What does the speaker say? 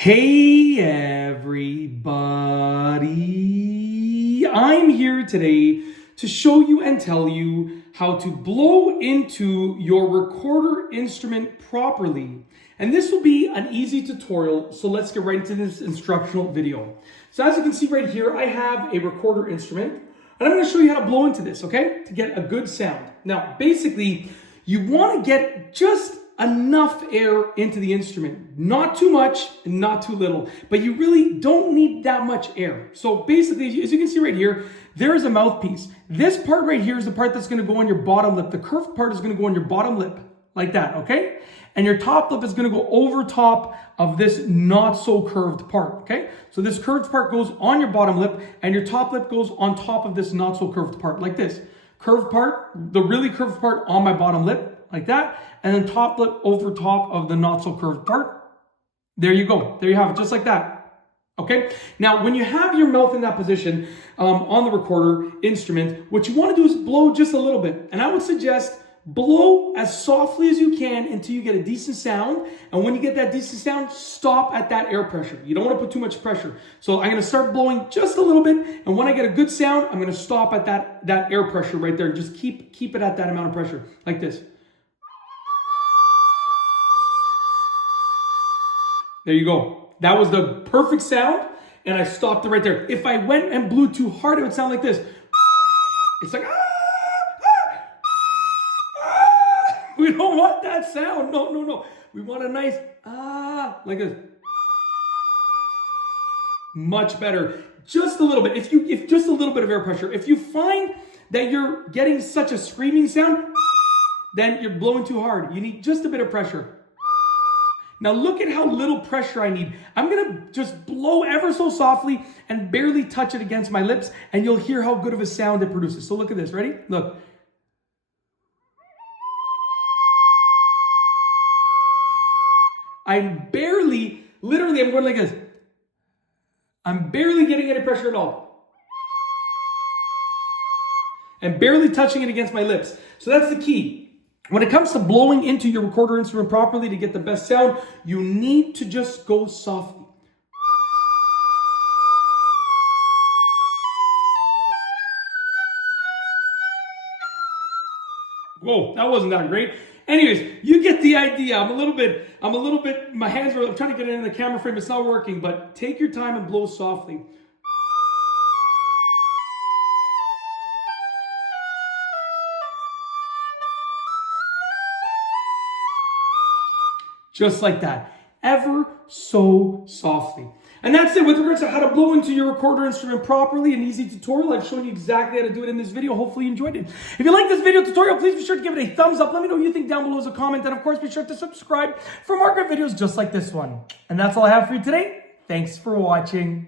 Hey everybody, I'm here today to show you and tell you how to blow into your recorder instrument properly. And this will be an easy tutorial, so let's get right into this instructional video. So as you can see right here, I have a recorder instrument, and I'm going to show you how to blow into this, okay? To get a good sound. Now, basically, you want to get just enough air into the instrument. Not too much and not too little, but you really don't need that much air. So basically, as you can see right here, there is a mouthpiece. This part right here is the part that's going to go on your bottom lip. The curved part is going to go on your bottom lip like that, okay? And your top lip is going to go over top of this not so curved part, okay? So this curved part goes on your bottom lip and your top lip goes on top of this not so curved part like this. Curved part, the really curved part on my bottom lip like that, and then top lip over top of the not so curved part. There you go. There you have it, just like that. Okay? Now, when you have your mouth in that position on the recorder instrument, what you want to do is blow just a little bit. And I would suggest blow as softly as you can until you get a decent sound. And when you get that decent sound, stop at that air pressure. You don't want to put too much pressure. So I'm going to start blowing just a little bit. And when I get a good sound, I'm going to stop at that air pressure right there. Just keep it at that amount of pressure, like this. There you go. That was the perfect sound, and I stopped it right there. If I went and blew too hard, it would sound like this. It's like, We don't want that sound. No. We want a nice, like this. Much better. Just a little bit. If just a little bit of air pressure. If you find that you're getting such a screaming sound, then you're blowing too hard. You need just a bit of pressure. Now look at how little pressure I need. I'm gonna just blow ever so softly and barely touch it against my lips, and you'll hear how good of a sound it produces. So look at this, ready? Look. Literally, I'm going like this. I'm barely getting any pressure at all. And barely touching it against my lips. So that's the key. When it comes to blowing into your recorder instrument properly to get the best sound, you need to just go softly. Whoa, that wasn't that great. Anyways, you get the idea. I'm a little bit, my hands are, I'm trying to get it in the camera frame. It's not working, but take your time and blow softly. Just like that, ever so softly. And that's it with regards to how to blow into your recorder instrument properly. An easy tutorial. I've shown you exactly how to do it in this video. Hopefully you enjoyed it. If you like this video tutorial, please be sure to give it a thumbs up. Let me know what you think down below as a comment. And of course, be sure to subscribe for more great videos just like this one. And that's all I have for you today. Thanks for watching.